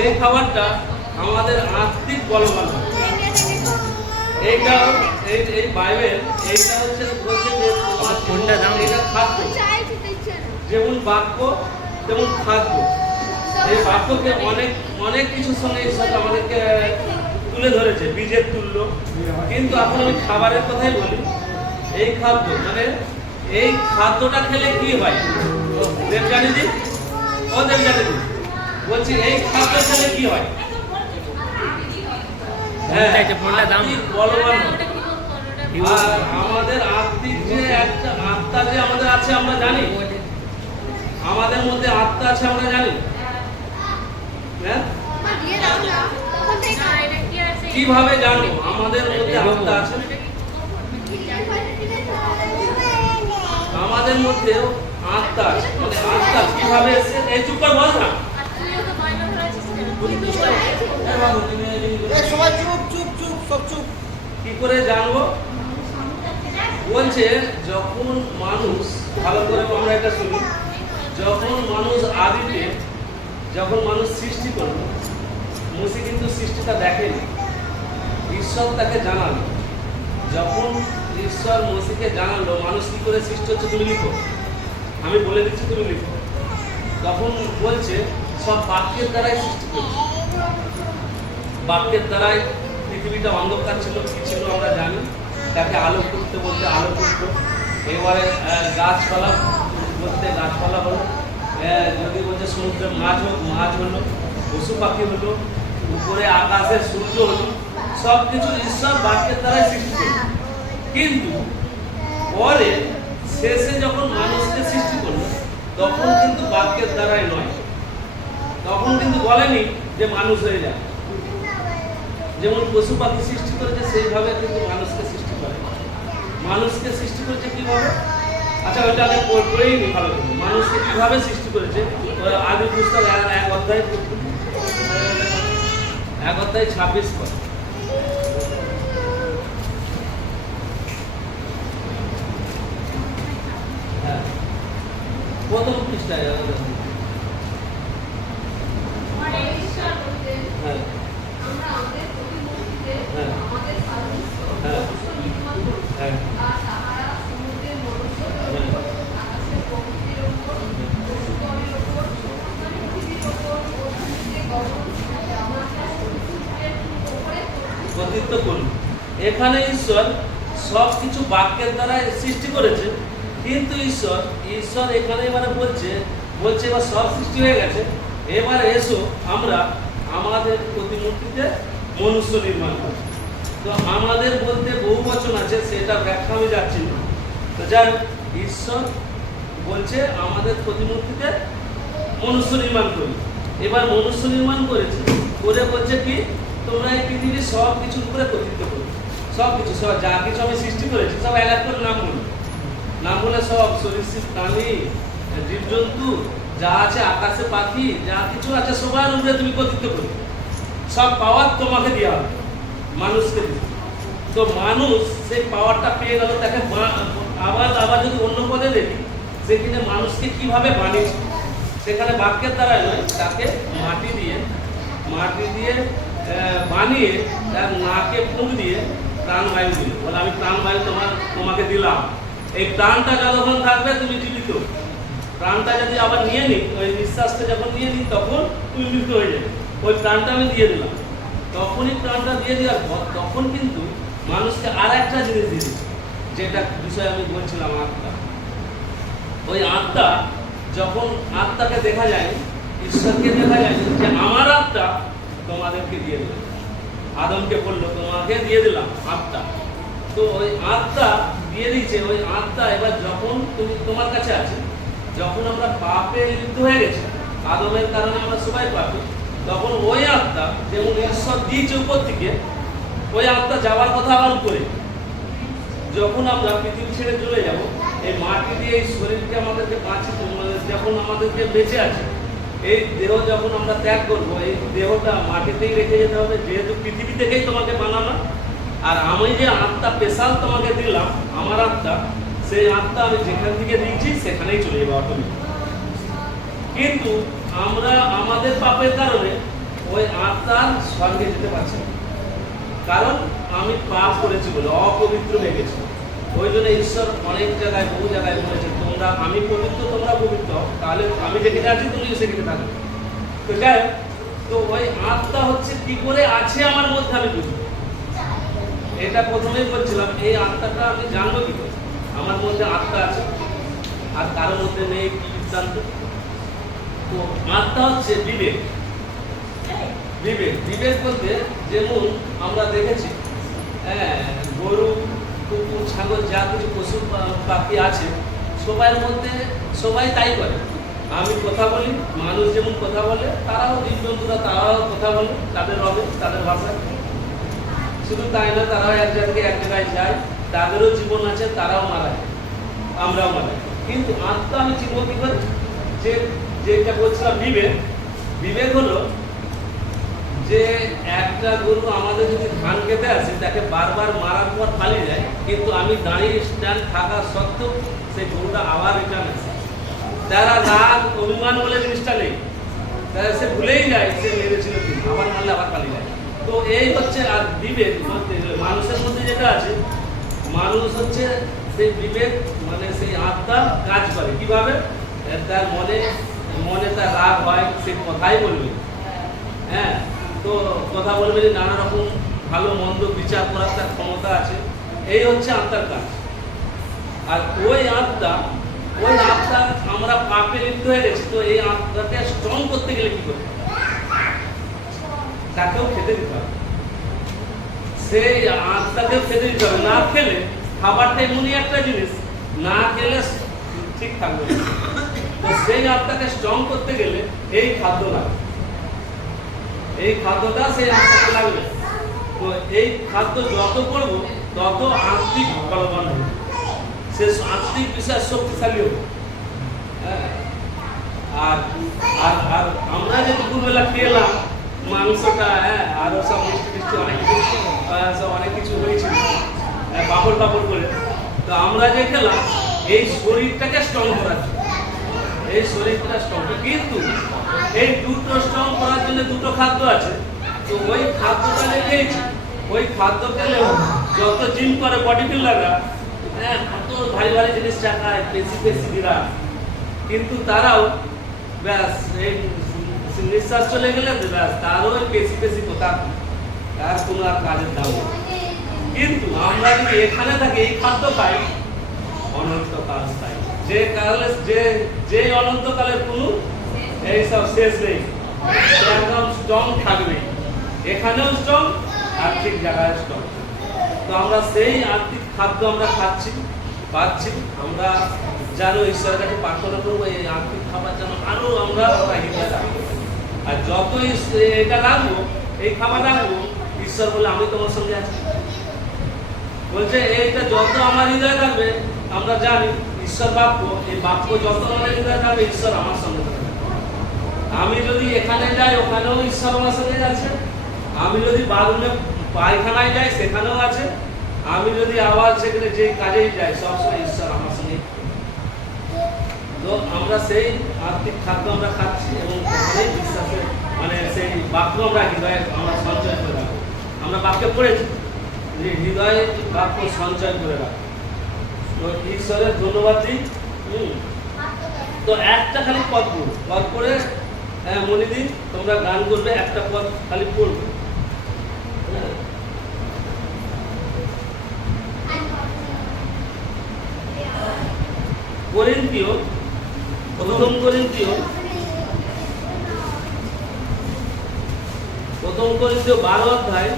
সেই খাবারটা আমাদের আত্মিক বলবান। এইটা এই এই বাইবেল এইটা হচ্ছে বলছে যে তোমার কোনটা দাম? এটা খাদ্য। যেমন বাক্য তেমন খাদ্য। এই বাক্যকে অনেক অনেক কিছুর সঙ্গে ঈশ্বর আমাদেরকে তুলে ধরেছে বীজের তুল্য। কিন্তু এখন আমি খাবারের কথাই বলি। এই খাদ্য মানে এই খাদ্যটা খেলে কি হয়? দেবজানিদি ও দেবজানিদি বলছি এই খাদ্য খেলে কি হয়? হ্যাঁ আমাদের আত্মিক যে একটা আত্মা যে আমাদের আছে আমরা জানি? আমাদের মধ্যে আত্মা আছে আমরা জানি? হ্যাঁ? কীভাবে জানব? আমাদের মধ্যে আত্মা আছে? আমাদের মধ্যে আত্মা আছে। মানে আত্মা কীভাবে এই চুপ কর বল না। সবাই চুপ চুপ চুপ, সব চুপ। কি করে জানব? বলছে, যখন মানুষ, ভালো করে আমরা এটা শুনি, যখন মানুষ আদিতে যখন মানুষ সৃষ্টি করল মুসি কিন্তু সৃষ্টিটা দেখেনি। ঈশ্বর তাকে জানালো। যখন ঈশ্বর মসিকে জানালো, মানুষ কি করে সৃষ্টি হচ্ছে তুমি লিখো। আমি বলে দিচ্ছি, তুমি লিখো। তখন বলছে সব বাক্যের দ্বারাই সৃষ্টি করছে। বাক্যের দ্বারাই পৃথিবীটা অন্ধকার ছিল, কি ছিল আমরা জানি। তাকে আলো করতে বলতে আলো করতো। এবারে গাছপালা, বলতে গাছপালা হলো যদি বলছে সমুদ্রে মাছ হোক, মাছ হলো, পশু পাখি হলো, উপরে আকাশে সূর্য হলো, সব কিছু ঈশ্বর বাক্যের দ্বারাই সৃষ্টি করল। কিন্তু পরে শেষে যখন মানুষকে সৃষ্টি করল, তখন কিন্তু বাক্যের দ্বারাই নয়। তখন কিন্তু বলেনি যে মানুষ হয়ে যায় যেমন পশু পাখি সৃষ্টি করেছে, সেইভাবে কিন্তু মানুষকে সৃষ্টি করে। মানুষকে সৃষ্টি করেছে কীভাবে? আচ্ছা ওইটা আমি পড়েই নি, ভালো মানুষকে কীভাবে সৃষ্টি করেছে? আদি পুস্তক এক অধ্যায় এক অধ্যায় ছাব্বিশ পদ হ্যাঁ। প্রথম পৃষ্ঠায় এখানে ঈশ্বর সব কিছু বাক্যের দ্বারা সৃষ্টি করেছে। কিন্তু ঈশ্বর ঈশ্বর এখানে এবারে বলছে বলছে এবার সব সৃষ্টি হয়ে গেছে। এবার এসো আমরা আমাদের প্রতিমূর্তিতে মনুষ্য নির্মাণ করছি তো আমাদের বলতে বহু বচন আছে, সেটা ব্যাখ্যা আমি যাচ্ছি না। তো যাই ঈশ্বর বলছে আমাদের প্রতিমূর্তিতে মনুষ্য নির্মাণ করি এবার মনুষ্য নির্মাণ করেছে, করে বলছে কি, তোমরা এই পৃথিবীর সব কিছুর উপরে কর্তৃত্ব করো। সব কিছু সব যা কিছু আমি সৃষ্টি করেছি, সব এক করে নাম বলো নাম বলে সব সরীসৃপ প্রাণী জীবজন্তু যা আছে আকাশে পাখি, যা কিছু আছে, সবার উপরে তুমি কর্তৃত্ব করো। সব পাওয়ার তোমাকে দেওয়া হবে, মানুষকে তো মানুষ সেই পাওয়ারটা পেয়ে গেল, তাকে আবার আবার যদি অন্য পদে দেখি সেখানে মানুষকে কীভাবে বানিয়েছে? সেখানে বাক্যের দ্বারা নয়, তাকে মাটি দিয়ে মাটি দিয়ে বানিয়ে তার নাকে ফুঁক দিয়ে প্রাণবায়ু দিল। বলে, আমি প্রাণবায়ু তোমার, তোমাকে দিলাম। এই প্রাণটা যতক্ষণ থাকবে তুমি জীবিত। প্রাণটা যদি আবার নিয়ে নিই, ওই নিঃশ্বাসটা যখন নিয়ে নিই, তখন তুমি মৃত হয়ে যাবে। ওই প্রাণটা আমি দিয়ে দিলাম। তখনই প্রাণটা দিয়ে দেওয়ার পর তখন কিন্তু মানুষকে আর একটা জিনিস দিয়ে দিচ্ছে যেটা বিষয়ে আমি বলছিলাম আত্মা। ওই আত্মা যখন আত্মাকে দেখা যায়, ঈশ্বরকে দেখা যায় যে আমার আত্মা তোমাদেরকে দিয়ে দিলাম আদমকে বলল, তোমাকে দিয়ে দিলাম আত্মা। তো ওই আত্মা দিয়ে দিয়েছে, ওই আত্মা এবার যখন তুমি, তোমার কাছে আছে, যখন আমরা পাপে লিপ্ত হয়ে গেছি, আদমের কারণে আমরা সবাই পাপি, তখন ওই আত্মা যেমন ঈশ্বর দিয়েছে উপর থেকে, ওই আত্মা যাওয়ার কথা আবার উপরে। যখন আমরা পৃথিবী ছেড়ে চলে যাব, এই মাটি দিয়ে এই শরীরকে আমাদেরকে বাঁচি যখন আমাদেরকে বেঁচে আছে এই দেহ যখন আমরা ত্যাগ করব, এই দেহটা মাটিতেই রেখে যেতে হবে, যেহেতু পৃথিবী থেকেই তোমাকে বানানো। আর আমি যে আত্মা স্পেশাল তোমাকে দিলাম, আমার আত্মা, সেই আত্মা আমি যেখান থেকে দিয়েছি, সেখানেই চলে যাব অটোমেটিক কিন্তু আমরা আমাদের পাপের কারণে ওই আত্মার স্বর্গে যেতে পারছে না। কারণ আমি পাপ করেছি বলে, অপবিত্র হয়ে গেছি। ওই জন্য ঈশ্বর অনেক জায়গায় বহু জায়গায় বলেছে তোমরা আমি পবিত্র, তোমরা পবিত্র, তাহলে আমি যেখানে আছি তুমি সেখানে থাকবে তো যাই তো ওই আত্মা হচ্ছে কি করে আছে আমার মধ্যে আমি বুঝব এটা প্রথমেই বলছিলাম, এই আত্মাটা আমি জানব কি আমার মধ্যে আত্মা আছে, আর কারোর মধ্যে নেই কি বৃত্তান্ত তো আত্মা হচ্ছে বিবেক। বিবেক বিবেক বলতে যেমন আমরা দেখেছি হ্যাঁ গরু, কুকুর, ছাগল, যা কিছু পশু পাখি আছে সবার মধ্যে সবাই তাই করে। আমি কথা বলি, মানুষ যেমন কথা বলে, তারাও জীবজন্তুরা তারাও কথা বলে, তাদের হবে, তাদের ভাষায় শুধু তাই না, তারাও এক জায়গা থেকে এক জায়গায় যায়, তাদেরও জীবন আছে, তারাও মারা আমরাও মারা। কিন্তু আত্মা আমি চিনব কি যে, যেটা বলছিলাম, বিবেক। বিবেক হলো যে একটা গরু আমাদের যদি ধান খেতে আসে, তাকে বারবার মারার পর পালিয়ে যায়, কিন্তু আমি দাঁড়িয়ে স্ট্যান্ড থাকা সত্ত্বেও সেই গরুটা আবার রিটার্ন আসে তারা রাগ, অভিমান বলে জিনিসটা নেই। তারা সে ভুলেই যায়, সে মেরেছিল আবার মারলে, আবার পালিয়ে যায়। তো এই হচ্ছে আর বিবেক মানুষের মধ্যে যেটা আছে, মানুষ হচ্ছে সেই বিবেক মানে সেই আত্মা কাজ করে। কীভাবে? তার মনে মনে তার রাগ হয়, সে কথাই বলবে। হ্যাঁ তো কথা বলবে যে নানা রকম ভালো, মন্দ বিচার করার তার ক্ষমতা আছে। এই হচ্ছে আত্মার কাজ। আর ওই আত্মা ওই আত্মা আমরা পাপে লিপ্ত হয়ে গেছি, তো এই আত্মাকে স্ট্রং করতে গেলে কি করতে তাকেও খেতে দিতে হবে। সেই আত্মাকেও খেতে দিতে হবে। না খেলে খাবারটা এমনই একটা জিনিস, না খেলে ঠিক থাকবে তো সেই আত্মাকে স্ট্রং করতে গেলে এই খাদ্য লাগবে এই খাদ্যটা সেই আত্মাকে লাগবে। তো এই খাদ্য যত করব, তত আত্মিক বলবান হবে সে আত্মিক বিষয় শক্তিশালী হবে। হ্যাঁ। আর আর আর আমরা যে দুপুরবেলা খেলাম মাংসটা হ্যাঁ সব মিষ্টি অনেক কিছু অনেক কিছু হয়েছিল হ্যাঁ, পাপড় পাপড় করে। তো আমরা যে খেলাম এই শরীরটাকে স্ট্রং করার এই শরীরটা স্ট্রং কিন্তু এই দুটো স্ট্রং করার জন্য দুটো খাদ্য আছে। তো ওই খাদ্যটা খেয়েছি ওই খাদ্য খেলেও যত জিম করে বডি বিল্ডাররা হ্যাঁ কত ভারী ভারী জিনিস চাকায় কিন্তু তারাও নিঃশ্বাস চলে গেলে ব্যাস, তারও ওই পেশি পেশি কথা। তার কোনো আর কাজের দাম কিন্তু আমরা যদি এখানে থাকি, এই খাদ্য খাই, অনন্তকাল স্থায়ী। যে কালে, যে যে অনন্তকালের কোনো, এই সব শেষ নেই। একদম স্ট্রং থাকবে। এখানেও স্ট্রং আর্থিক জায়গায় স্ট্রং তো আমরা সেই আর্থিক খাদ্য আমরা খাচ্ছি, পাচ্ছি, আমরা যেন ঈশ্বরের কাছে প্রার্থনা করব, এই আর্থিক খাবার যেন আরও আমরা আর যতই এটা রাখব, এই খাবার রাখব, ঈশ্বর বলে আমি তোমার সঙ্গে আছি। বলছে, এইটা যত আমার হৃদয়ে থাকবে, আমরা জানি ঈশ্বর বাক্য এই বাক্য যত আমার হৃদয়ে থাকবে, ঈশ্বর আমার সঙ্গে থাকবে। আমি যদি এখানে যাই, ওখানেও ঈশ্বর আমার সঙ্গে আছে। আমি যদি বাথরুমে পায়খানায় যাই, সেখানেও আছে। আমি যদি আবার সেখানে যে কাজেই যাই সবসময় ঈশ্বর আমার সঙ্গে। তো আমরা সেই আর্থিক খাদ্য আমরা খাচ্ছি এবং সেই বিশ্বাসে মানে সেই বাক্য আমরা হৃদয়ে আমরা সঞ্চয় করে রাখব। আমরা বাক্যে পড়েছি যে হৃদয়ে বাক্য সঞ্চয় করে রাখব তো ঈশ্বরের ধন্যবাদ দিই। তো একটা খালি পদ পড়ো। পদ পড়ে হ্যাঁ দিন তোমরা গান করবে, একটা পদ খালি পড়বে। করিন্থীয় প্রথম করিন্থীয় প্রথম করিন্থীয় বারো অধ্যায়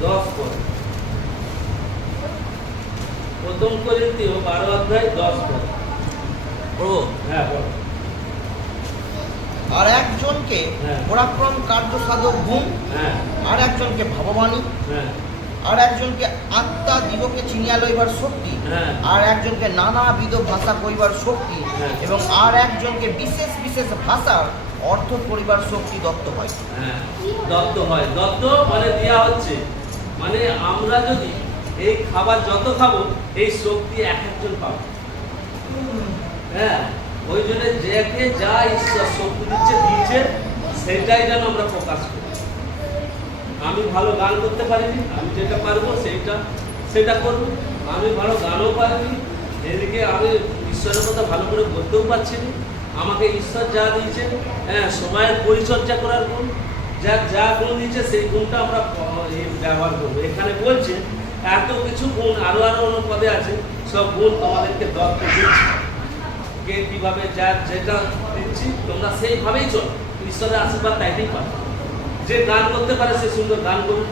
দশ পদ। প্রথম করিন্থীয় বারো অধ্যায় দশ পদ। প্রভু। হ্যাঁ বলো। আর একজনকে হ্যাঁ। পরাক্রম কার্য সাধক গুণ হ্যাঁ। আর একজনকে ভাববাণী হ্যাঁ। আর একজনকে আত্মা দিবকে চিনিয়া লইবার শক্তি হ্যাঁ। আর একজনকে নানাবিধ ভাষা কইবার শক্তি হ্যাঁ। এবং আর একজনকে বিশেষ বিশেষ ভাষার অর্থ করিবার শক্তি দত্ত হয় হ্যাঁ দত্ত হয় দত্ত মানে দেওয়া হচ্ছে মানে আমরা যদি এই খাবার যত খাব এই শক্তি এক একজন পাবো হ্যাঁ ওই জন্য যাকে যা ঈশ্বর শক্তি দিচ্ছে দিচ্ছে সেটাই যেন আমরা প্রকাশ করি আমি ভালো গান করতে পারিনি, আমি যেটা পারব সেইটা, সেটা করব। আমি ভালো গানও পারিনি, এদিকে আমি ঈশ্বরের কথা ভালো করে বলতেও পারছি না। আমাকে ঈশ্বর যা দিয়েছে হ্যাঁ সময়ের পরিচর্যা করার গুণ, যা যা গুণ দিয়েছে সেই গুণটা আমরা ব্যবহার করব। এখানে বলছে, এত কিছু গুণ আরও আরও অন্য পদে আছে, সব গুণ তোমাদেরকে দত্ত দিচ্ছি। কে কীভাবে যা, যেটা দিচ্ছি, তোমরা সেইভাবেই চলো। ঈশ্বরের আশীর্বাদ তাইতেই পাবে। যে গান করতে পারে, সে সুন্দর গান করুন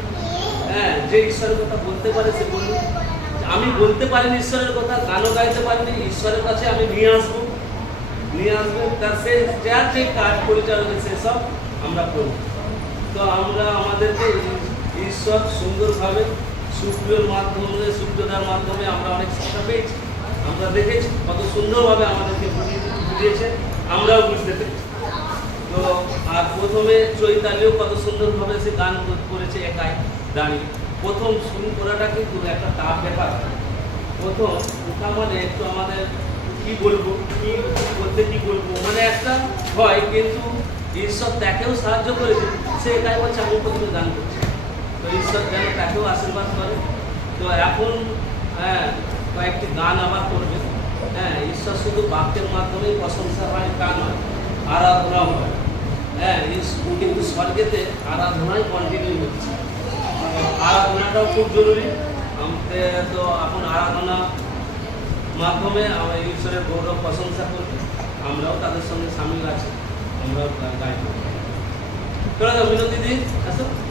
হ্যাঁ যে ঈশ্বরের কথা বলতে পারে, সে বলুন আমি বলতে পারিনি ঈশ্বরের কথা, গানও গাইতে পারিনি, ঈশ্বরের কাছে আমি নিয়ে আসব। নিয়ে আসব, তার সে যার যে কাজ পরিচালনা সেসব আমরা করব। তো আমরা আমাদেরকে ঈশ্বর সুন্দরভাবে সুপ্রিয়র মাধ্যমে সুপ্রিয়তার মাধ্যমে আমরা অনেক শিক্ষা পেয়েছি। আমরা দেখেছি কত সুন্দরভাবে আমাদেরকে বুঝিয়ে বুঝিয়েছে। আমরাও বুঝতে পেরেছি। তো, আর প্রথমে চৈতালিও কত সুন্দরভাবে সে গান করেছে একাই দাঁড়িয়ে প্রথম শুরু করাটা কিন্তু একটা টাফ ব্যাপার। প্রথম ওটা মানে একটু আমাদের কি বলব, কি বলতে কি বলব মানে একটা হয় কিন্তু ঈশ্বর তাকেও সাহায্য করেছে। সে একাই বলছে, আমি প্রথমে গান করছি। তো ঈশ্বর যেন তাকেও আশীর্বাদ করে। তো এখন হ্যাঁ কয়েকটি গান আবার করবে। হ্যাঁ ঈশ্বর শুধু বাক্যের মাধ্যমেই প্রশংসা হয়, তা হয় আরাধনা হয়। হ্যাঁ কিন্তু স্বর্গেতে আরাধনাই কন্টিনিউ হচ্ছে আরাধনাটাও খুব জরুরি। আমাদের তো এখন আরাধনা মাধ্যমে আমরা ঈশ্বরের গৌরব, প্রশংসা করি আমরাও তাদের সঙ্গে সামিল আছি। আমরাও গা- গাইব। যাও আসো।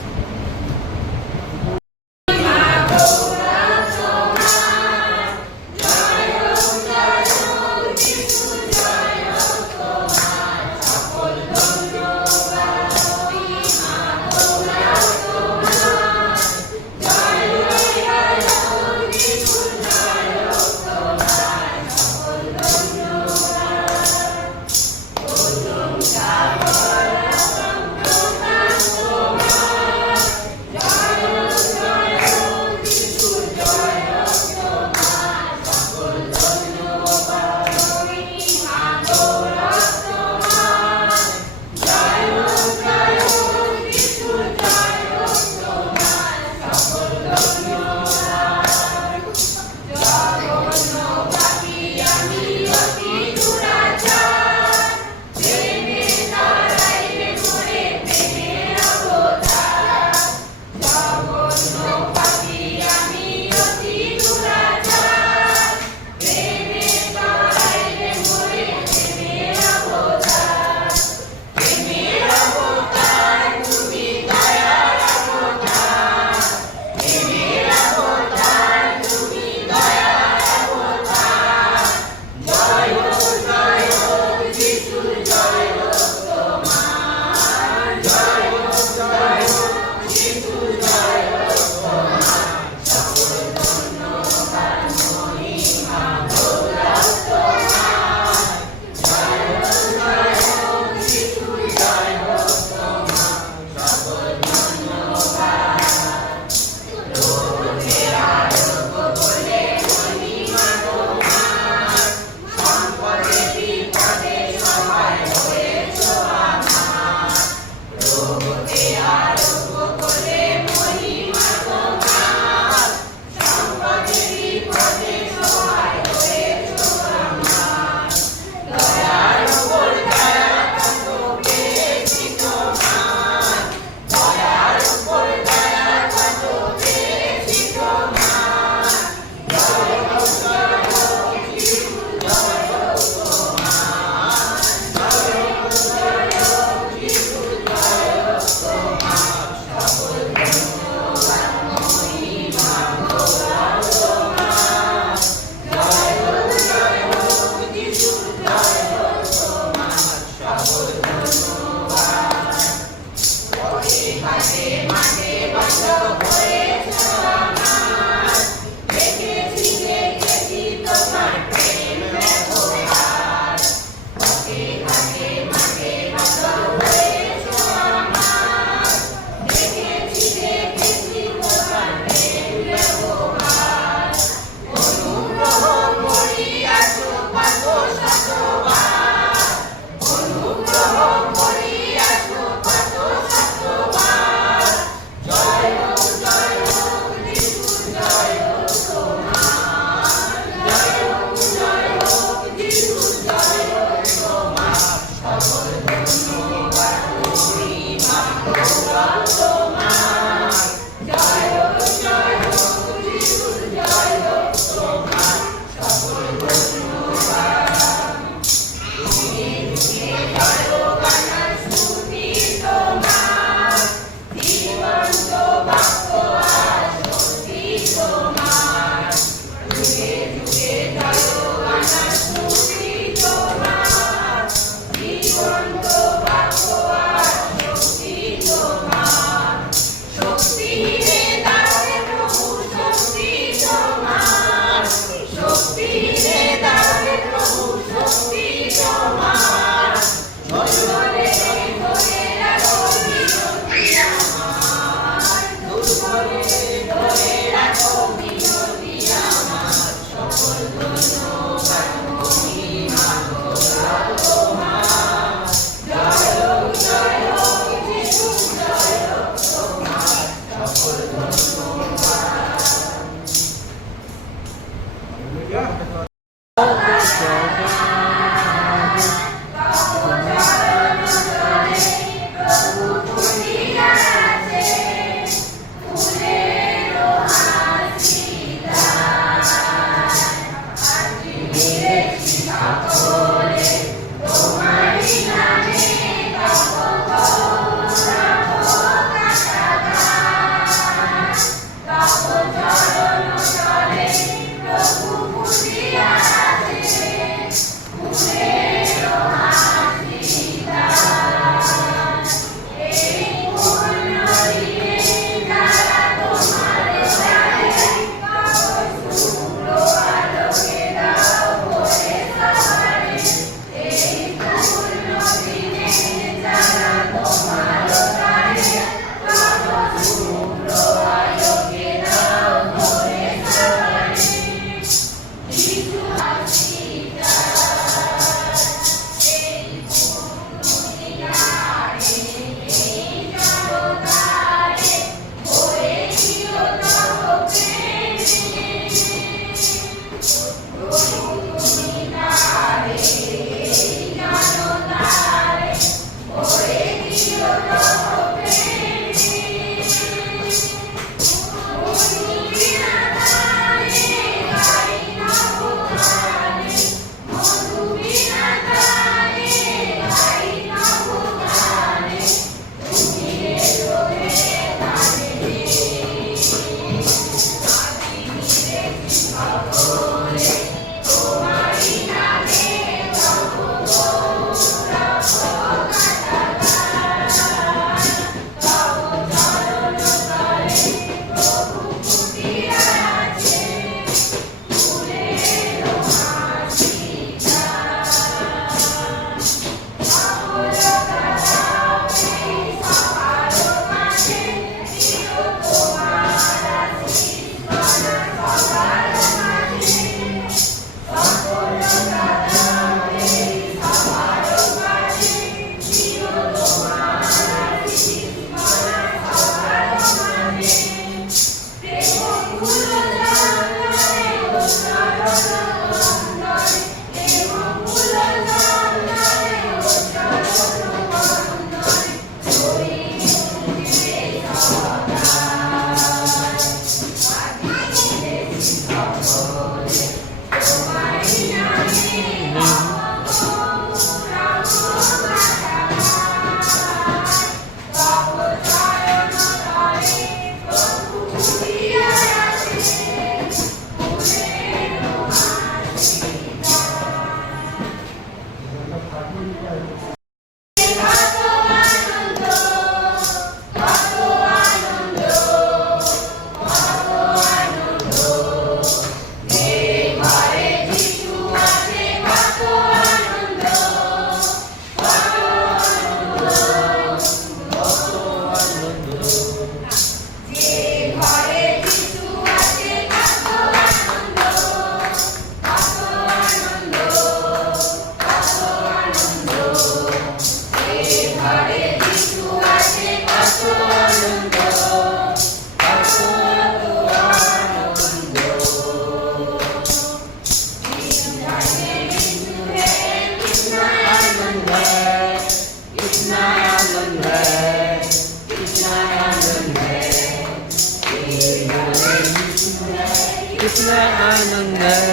कृष्ण आनंद है